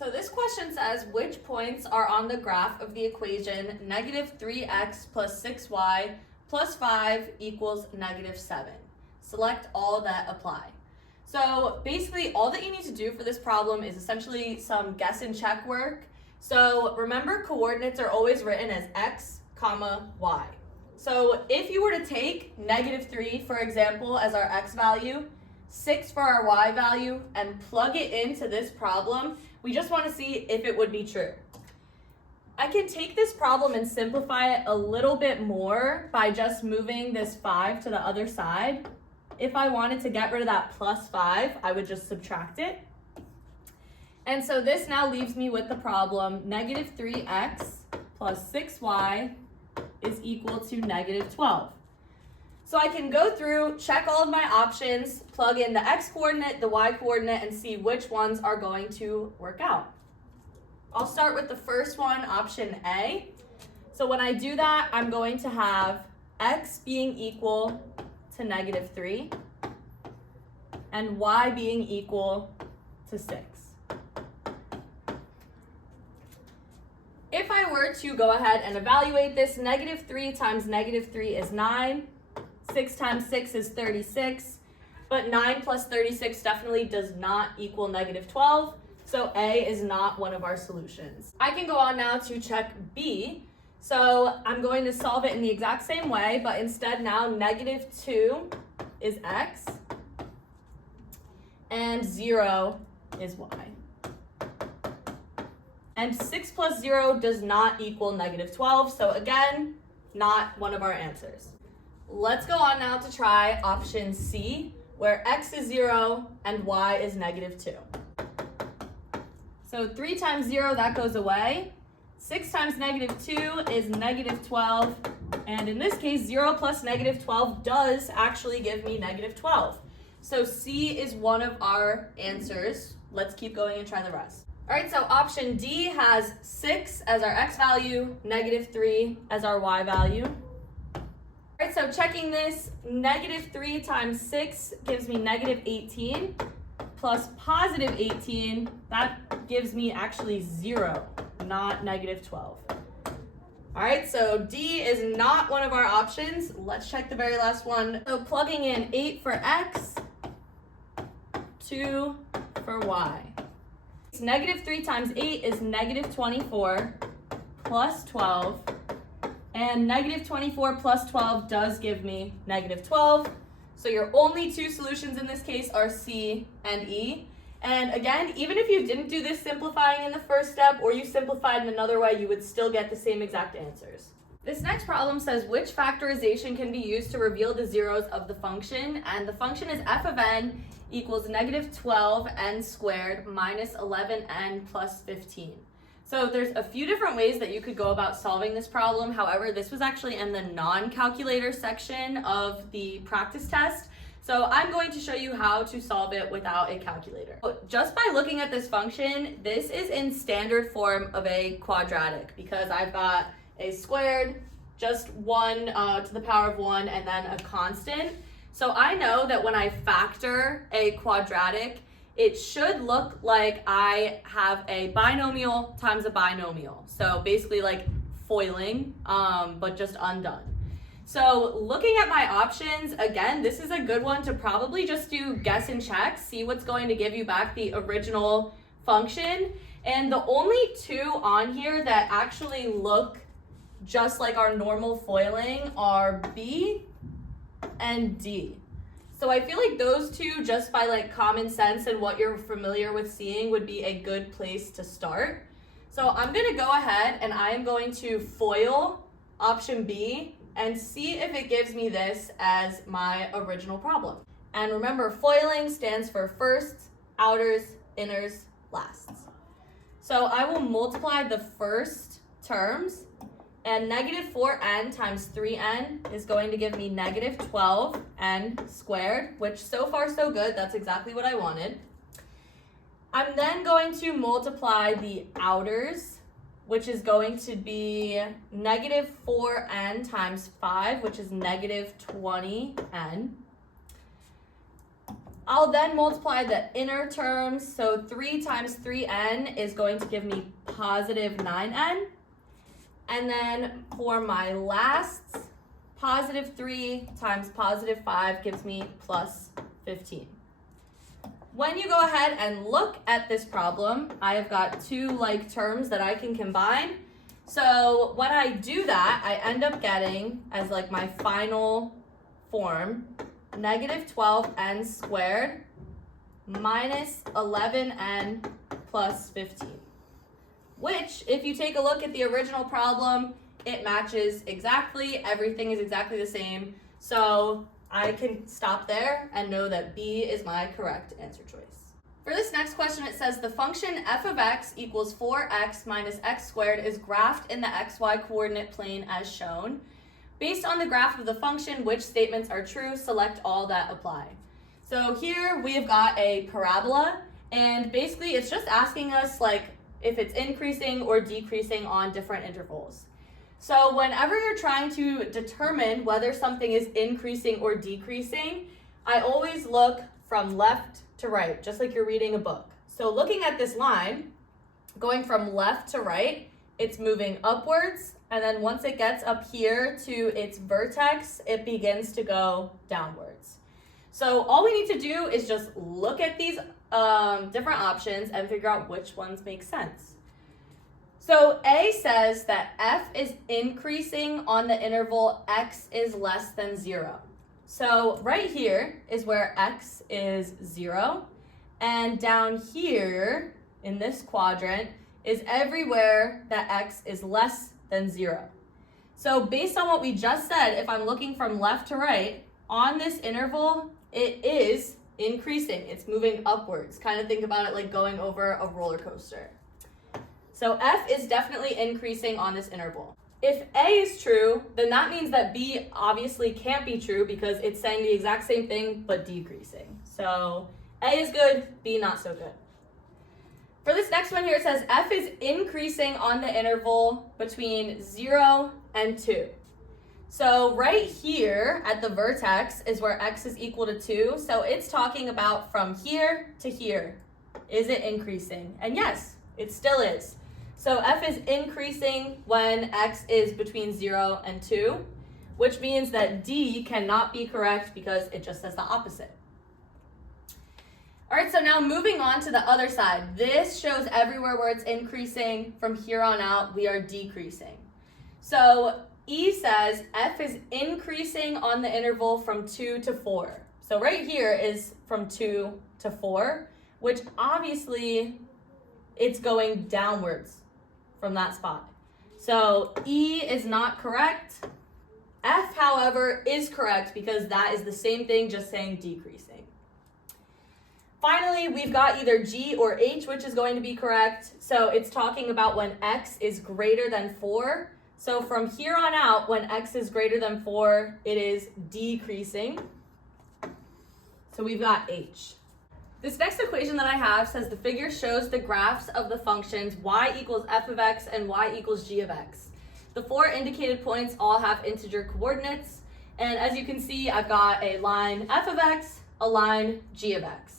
So this question says, which points are on the graph of the equation negative 3x plus 6y plus 5 equals negative 7? Select all that apply. So basically all that you need to do for this problem is essentially some guess and check work. So remember, coordinates are always written as x, comma, y. So if you were to take negative 3, for example, as our x value, 6 for our y value, and plug it into this problem, we just want to see if it would be true. I can take this problem and simplify it a little bit more by just moving this 5 to the other side. If I wanted to get rid of that plus 5, I would just subtract it. And so this now leaves me with the problem negative 3x plus 6y is equal to negative 12. So I can go through, check all of my options, plug in the x coordinate, the y coordinate, and see which ones are going to work out. I'll start with the first one, option A. So when I do that, I'm going to have x being equal to negative 3 and y being equal to 6. If I were to go ahead and evaluate this, negative 3 times negative 3 is 9. 6 times 6 is 36, but 9 plus 36 definitely does not equal negative 12, so A is not one of our solutions. I can go on now to check B. So I'm going to solve it in the exact same way, but instead now negative 2 is x, and 0 is y. And 6 plus 0 does not equal negative 12, so again, not one of our answers. Let's go on now to try option C, where x is 0 and y is negative 2. So 3 times 0, that goes away. 6 times negative 2 is negative 12. And in this case, 0 plus negative 12 does actually give me negative 12. So C is one of our answers. Let's keep going and try the rest. All right, so option D has 6 as our x value, negative 3 as our y value. All right, so checking this, negative 3 times 6 gives me negative 18, plus positive 18, that gives me actually 0, not negative 12. All right, so D is not one of our options. Let's check the very last one. So plugging in 8 for x, 2 for y. So negative 3 times 8 is negative 24 plus 12. And negative 24 plus 12 does give me negative 12. So your only two solutions in this case are C and E. And again, even if you didn't do this simplifying in the first step or you simplified in another way, you would still get the same exact answers. This next problem says which factorization can be used to reveal the zeros of the function, and the function is f of n equals negative 12n squared minus 11n plus 15. So there's a few different ways that you could go about solving this problem. However, this was actually in the non-calculator section of the practice test. So I'm going to show you how to solve it without a calculator. Just by looking at this function, this is in standard form of a quadratic because I've got a squared, just 1 to the power of 1, and then a constant. So I know that when I factor a quadratic, it should look like I have a binomial times a binomial. So basically like foiling, but just undone. So looking at my options, again, this is a good one to probably just do guess and check, see what's going to give you back the original function. And the only two on here that actually look just like our normal foiling are B and D. So I feel like those two, just by like common sense and what you're familiar with seeing, would be a good place to start. So I'm gonna go ahead and I am going to FOIL option B and see if it gives me this as my original problem. And remember, FOILing stands for firsts, outers, inners, lasts. So I will multiply the first terms, and negative 4n times 3n is going to give me negative 12n squared, which so far so good, that's exactly what I wanted. I'm then going to multiply the outers, which is going to be negative 4n times 5, which is negative 20n. I'll then multiply the inner terms. So 3 times 3n is going to give me positive 9n. And then for my lasts, positive 3 times positive 5 gives me plus 15. When you go ahead and look at this problem, I have got two like terms that I can combine. So when I do that, I end up getting, as like my final form, negative 12n squared minus 11n plus 15. Which, if you take a look at the original problem, it matches exactly. Everything is exactly the same. So I can stop there and know that B is my correct answer choice. For this next question, it says the function f of x equals 4x minus x squared is graphed in the xy coordinate plane as shown. Based on the graph of the function, which statements are true? Select all that apply. So here we have got a parabola, and basically it's just asking us like if it's increasing or decreasing on different intervals. So whenever you're trying to determine whether something is increasing or decreasing, I always look from left to right, just like you're reading a book. So looking at this line, going from left to right, it's moving upwards, and then once it gets up here to its vertex, it begins to go downwards. So all we need to do is just look at these different options and figure out which ones make sense. So A says that f is increasing on the interval x is less than 0. So right here is where x is 0, and down here in this quadrant is everywhere that x is less than 0. So based on what we just said, if I'm looking from left to right, on this interval, it is increasing. It's moving upwards. Kind of think about it like going over a roller coaster. So f is definitely increasing on this interval. If A is true, then that means that B obviously can't be true because it's saying the exact same thing but decreasing. So A is good, B not so good. For this next one here, it says f is increasing on the interval between 0 and 2. So right here at the vertex is where x is equal to 2. So it's talking about from here to here. Is it increasing? And yes, it still is. So f is increasing when x is between 0 and 2, which means that D cannot be correct because it just says the opposite. All right, so now moving on to the other side. This shows everywhere where it's increasing. From here on out, we are decreasing. So E says f is increasing on the interval from 2 to 4. So right here is from 2 to 4, which obviously it's going downwards from that spot. So E is not correct. F, however, is correct because that is the same thing, just saying decreasing. Finally, we've got either G or H, which is going to be correct. So it's talking about when x is greater than 4. So from here on out, when x is greater than 4, it is decreasing. So we've got H. This next equation that I have says the figure shows the graphs of the functions y equals f of x and y equals g of x. The 4 indicated points all have integer coordinates, and as you can see, I've got a line f of x, a line g of x.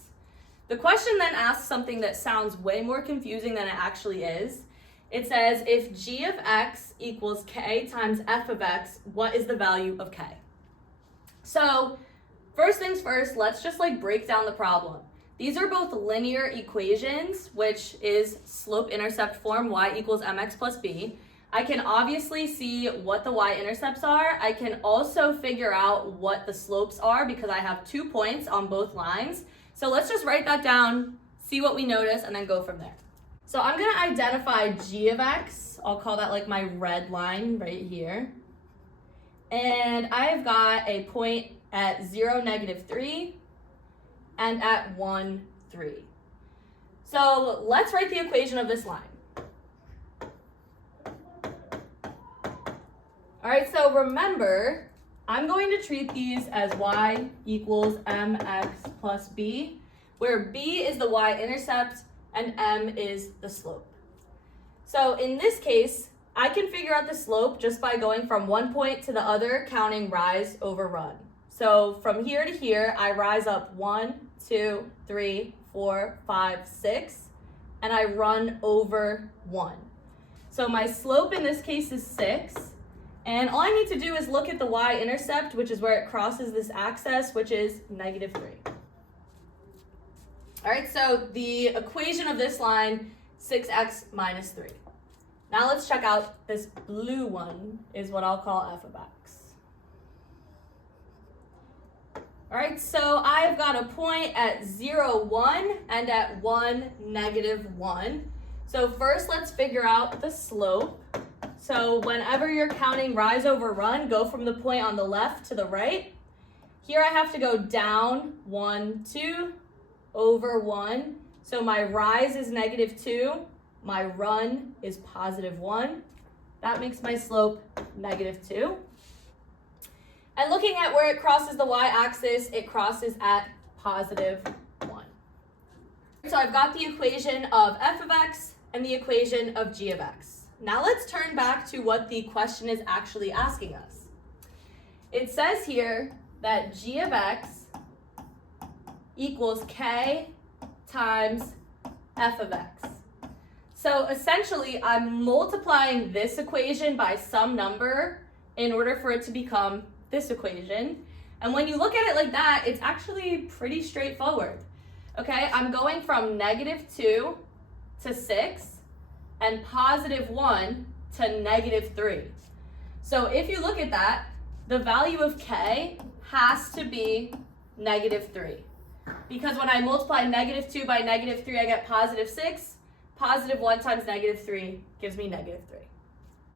The question then asks something that sounds way more confusing than it actually is. It says if g of x equals k times f of x, what is the value of k? So first things first, let's just like break down the problem. These are both linear equations, which is slope-intercept form, y equals mx plus b. I can obviously see what the y-intercepts are. I can also figure out what the slopes are because I have 2 points on both lines. So let's just write that down, see what we notice, and then go from there. So I'm going to identify g of x. I'll call that like my red line right here. And I've got a point at 0, -3. And at 1, 3. So let's write the equation of this line. All right, so remember, I'm going to treat these as y equals mx plus b, where b is the y-intercept and m is the slope. So in this case, I can figure out the slope just by going from one point to the other, counting rise over run. So from here to here, I rise up 1, 2, 3, 4, 5, 6, and I run over 1. So my slope in this case is 6, and all I need to do is look at the y-intercept, which is where it crosses this axis, which is negative 3. All right, so the equation of this line, 6x minus 3. Now let's check out this blue one, is what I'll call f of x. All right, so I've got a point at 0, 1, and at 1, negative 1. So first let's figure out the slope. So whenever you're counting rise over run, go from the point on the left to the right. Here I have to go down 1, 2, over 1. So my rise is negative 2. My run is positive 1. That makes my slope negative 2. And looking at where it crosses the y-axis, it crosses at positive 1. So I've got the equation of f of x and the equation of g of x. Now let's turn back to what the question is actually asking us. It says here that g of x equals k times f of x. So essentially, I'm multiplying this equation by some number in order for it to become this equation. And when you look at it like that, it's actually pretty straightforward. Okay, I'm going from negative 2 to 6 and positive 1 to negative 3. So if you look at that, the value of k has to be negative 3. Because when I multiply negative 2 by negative 3, I get positive 6. Positive 1 times negative 3 gives me negative 3.